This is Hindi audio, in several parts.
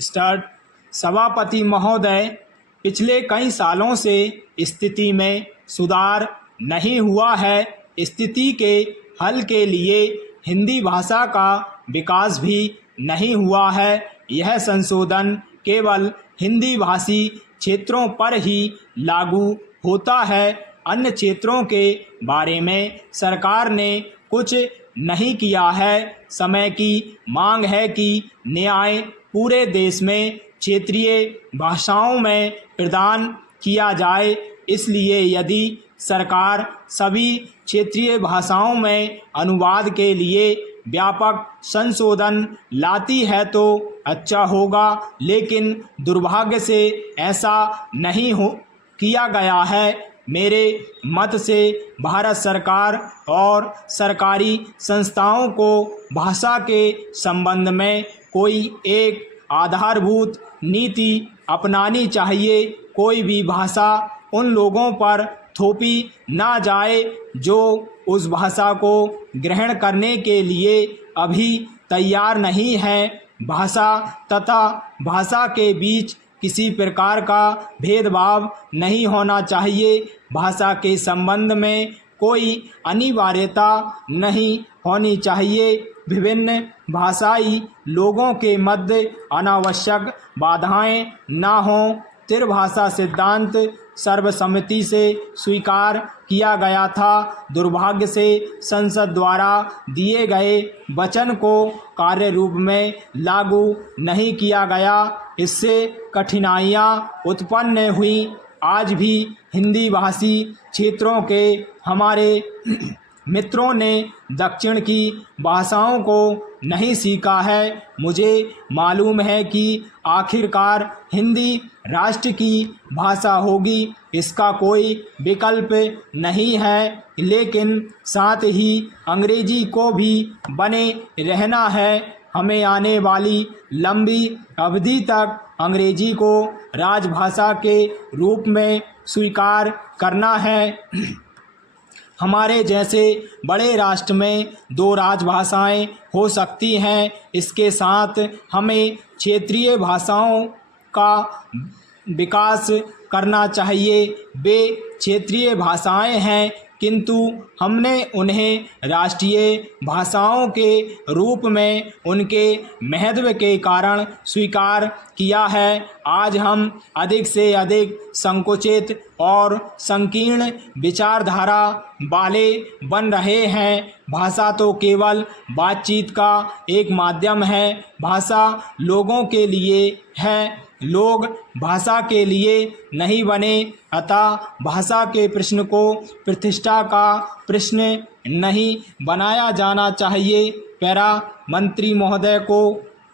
स्टार्ट। सभापति महोदय, पिछले कई सालों से स्थिति में सुधार नहीं हुआ है। स्थिति के हल के लिए हिंदी भाषा का विकास भी नहीं हुआ है। यह संशोधन केवल हिंदी भाषी क्षेत्रों पर ही लागू होता है। अन्य क्षेत्रों के बारे में सरकार ने कुछ नहीं किया है। समय की मांग है कि न्याय पूरे देश में क्षेत्रीय भाषाओं में प्रदान किया जाए। इसलिए यदि सरकार सभी क्षेत्रीय भाषाओं में अनुवाद के लिए व्यापक संशोधन लाती है तो अच्छा होगा, लेकिन दुर्भाग्य से ऐसा नहीं किया गया है। मेरे मत से भारत सरकार और सरकारी संस्थाओं को भाषा के संबंध में कोई एक आधारभूत नीति अपनानी चाहिए। कोई भी भाषा उन लोगों पर थोपी ना जाए जो उस भाषा को ग्रहण करने के लिए अभी तैयार नहीं है। भाषा तथा भाषा के बीच किसी प्रकार का भेदभाव नहीं होना चाहिए। भाषा के संबंध में कोई अनिवार्यता नहीं होनी चाहिए। विभिन्न भाषाई लोगों के मध्य अनावश्यक बाधाएं ना हों। त्रिभाषा सिद्धांत सर्वसम्मति से स्वीकार किया गया था। दुर्भाग्य से संसद द्वारा दिए गए वचन को कार्य रूप में लागू नहीं किया गया। इससे कठिनाइयां उत्पन्न हुई। आज भी हिंदी भाषी क्षेत्रों के हमारे मित्रों ने दक्षिण की भाषाओं को नहीं सीखा है। मुझे मालूम है कि आखिरकार हिंदी राष्ट्र की भाषा होगी, इसका कोई विकल्प नहीं है, लेकिन साथ ही अंग्रेजी को भी बने रहना है। हमें आने वाली लंबी अवधि तक अंग्रेजी को राजभाषा के रूप में स्वीकार करना है। हमारे जैसे बड़े राष्ट्र में 2 राजभाषाएं हो सकती हैं। इसके साथ हमें क्षेत्रीय भाषाओं का विकास करना चाहिए। वे क्षेत्रीय भाषाएं हैं, किंतु हमने उन्हें राष्ट्रीय भाषाओं के रूप में उनके महत्व के कारण स्वीकार किया है। आज हम अधिक से अधिक संकुचित और संकीर्ण विचारधारा वाले बन रहे हैं। भाषा तो केवल बातचीत का एक माध्यम है। भाषा लोगों के लिए है, लोग भाषा के लिए नहीं बने। अतः भाषा के प्रश्न को प्रतिष्ठा का प्रश्न नहीं बनाया जाना चाहिए। पैरा मंत्री महोदय को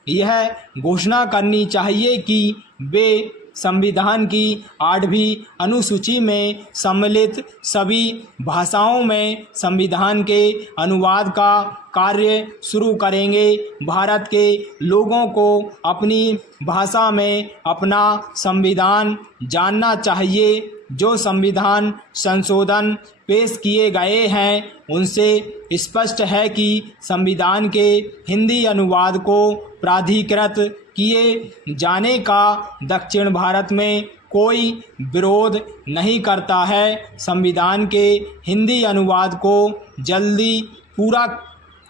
यह घोषणा करनी चाहिए कि वे संविधान की 8वीं अनुसूची में सम्मिलित सभी भाषाओं में संविधान के अनुवाद का कार्य शुरू करेंगे। भारत के लोगों को अपनी भाषा में अपना संविधान जानना चाहिए। जो संविधान संशोधन पेश किए गए हैं उनसे स्पष्ट है कि संविधान के हिंदी अनुवाद को प्राधिकृत किए जाने का दक्षिण भारत में कोई विरोध नहीं करता है। संविधान के हिंदी अनुवाद को जल्दी पूरा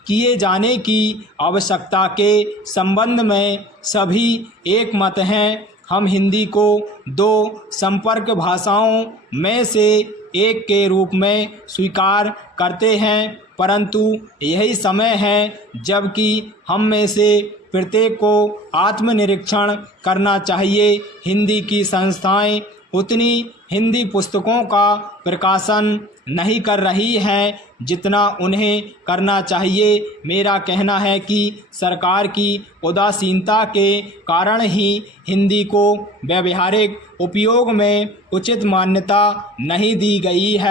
किए जाने की आवश्यकता के संबंध में सभी एक मत हैं। हम हिंदी को 2 संपर्क भाषाओं में से एक के रूप में स्वीकार करते हैं, परंतु यही समय है जबकि हम में से प्रत्येक को आत्मनिरीक्षण करना चाहिए। हिंदी की संस्थाएं उतनी हिंदी पुस्तकों का प्रकाशन नहीं कर रही हैं जितना उन्हें करना चाहिए। मेरा कहना है कि सरकार की उदासीनता के कारण ही हिंदी को व्यावहारिक उपयोग में उचित मान्यता नहीं दी गई है।